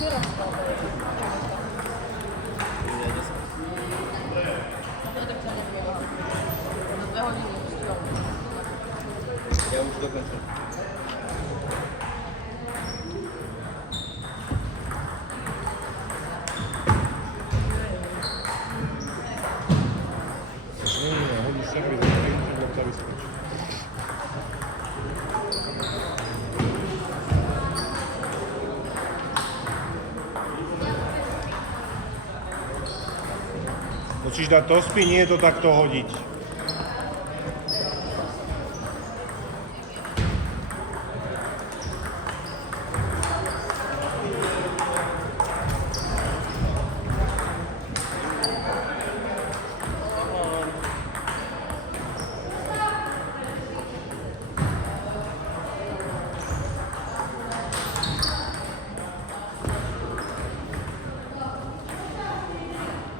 Ja už dokončím. Hodíš servis, lebo to vyskočí. Musíš dať to spí, nie je to takto hodiť.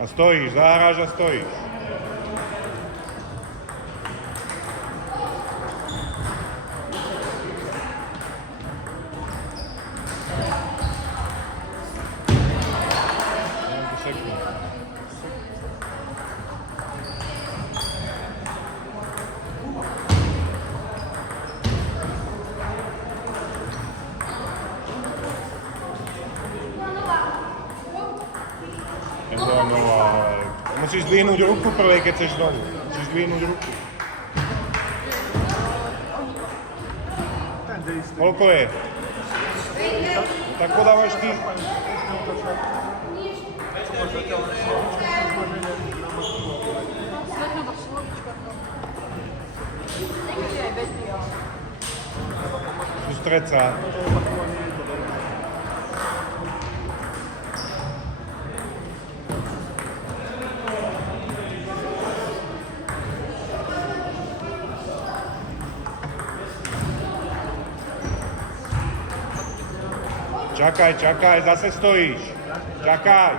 A stojíš, zahráš a stojíš. Musíš zdvihnúť ruku prvej, keď chceš dolu. Musíš zdvihnúť ruku. Koľko je? Tak podávaš ty. Sústreď sa. Čakaj, čakaj, zase stojíš. Čakaj.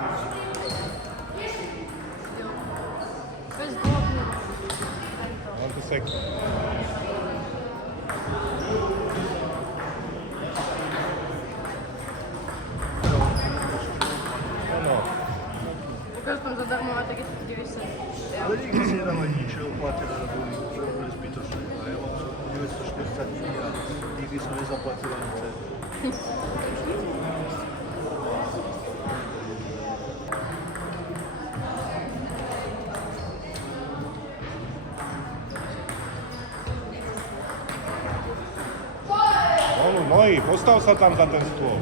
Mám tu sekund. Áno. Pokiaľ som zadarmo, tak je to 90. Ale nikdy si nedávaj nič, platené na boli, čo boli zbytočné. A ja mám 940 a nikdy som nezaplatil ani cent. Nohy, postav sa tam za ten stôl.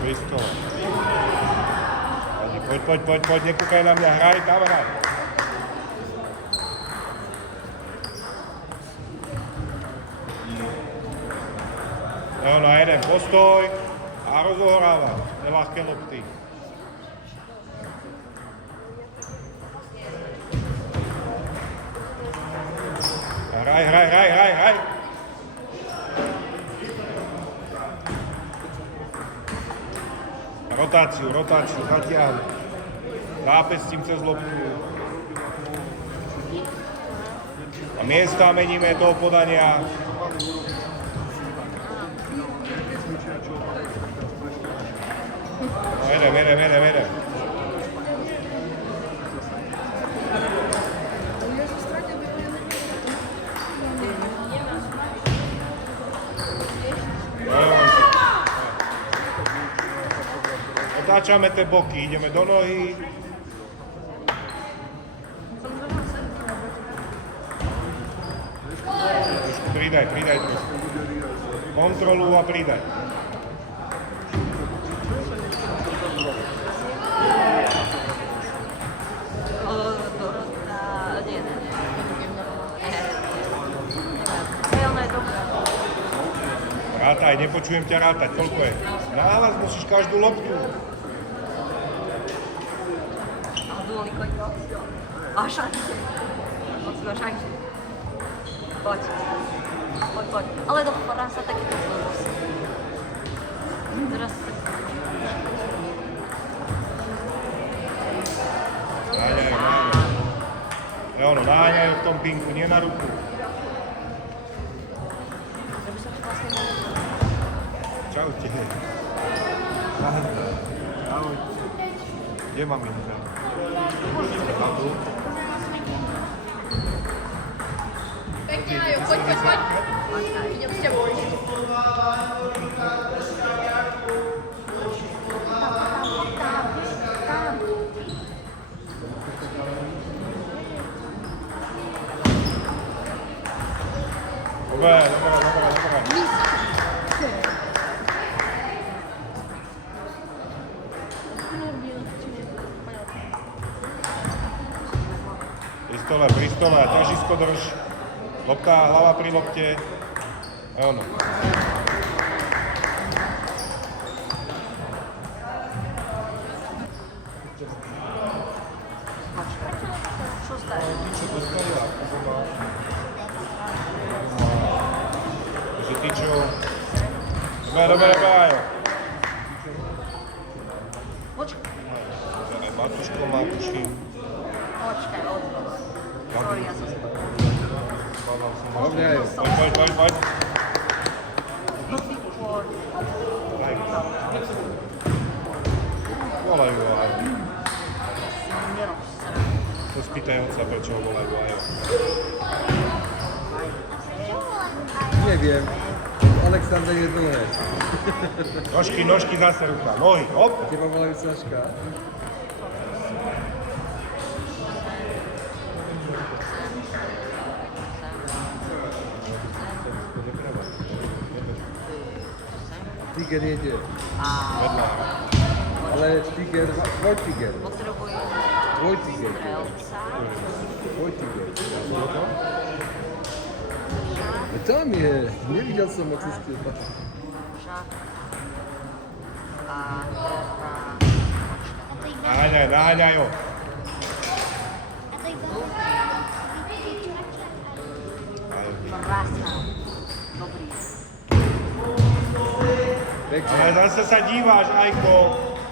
Pri stole. Poď, nekúkaj na mňa, hraj, kamarát. Jo, na jeden postoj a rozohráva. Neľahké lopty. Hraj. Rotáciu, zatiaľ. Zápestím cez loptu. A miesta meníme toho podania. No, jedem. Otáčame tie boky, ideme do nohy. Trošku pridaj trošku. Kontrolu a pridaj. Rátaj, nepočujem ťa rátať, koľko je? Nahlas musíš každú loptu. Poď. Ale dopadá sa takýto blbosť. Teraz tom pinku, nie na ruku. Že by som ti vlastne mohol... Čaute. Ahojte. Kde mám Inka? Pekne, Ajo, poď. Idem s tebou. Dobre. Pri stole, ťažisko drž. Lopta, hlava pri lopte. A ono. Šustaj. Čo dostali? Takže ty čo? Dobre, Ajo. Počkaj, Matušky. počkaj, sorry, ja som si to... Dobre, Ajo. Poď. No ty poď. Volajú Ajo. Nerozsrám. To spýtajú sa, prečo ho volajú Ajo. Neviem. Alexander je dlhé. Nožky zase ruka. Nohy, hop. Teba volajú Saška. Tiger jede. Vedľa. Ale Tiger, tvoj Tiger. Potrebujem Tvoj Tiger. strelca. Tvoj Tiger. A tam je. Nevidel som ho cez teba. Žak. A Naháňaj ho. krásna. Dobrý. Pekne. Ale zase sa díváš, Ajko.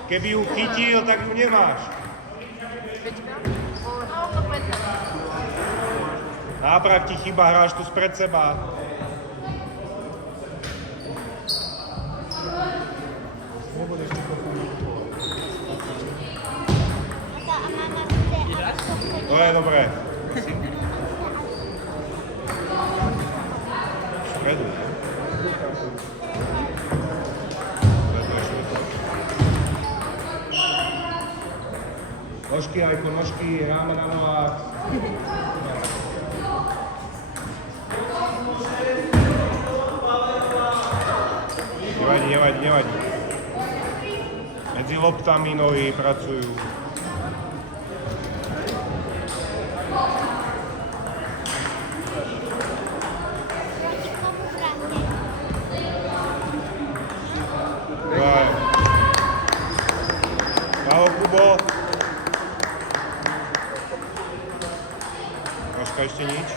Keby ju chytil, tak ju nemáš. Náprav ti chyba, hráš tu spred seba. To je dobré. Spredu, ne? Nožky, Ajko, nožky, ráme na nohách. Nevadí. Medzi loptami nohy pracujú. Bravo, Kubo. Troška ešte nič.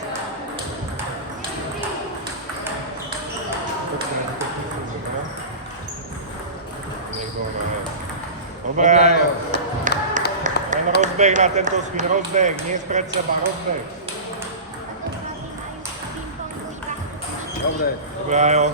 Dobre. Len rozbeh na tento spin, rozbeh, nie spred seba, rozbeh. Dobre. Dobre, Ajo.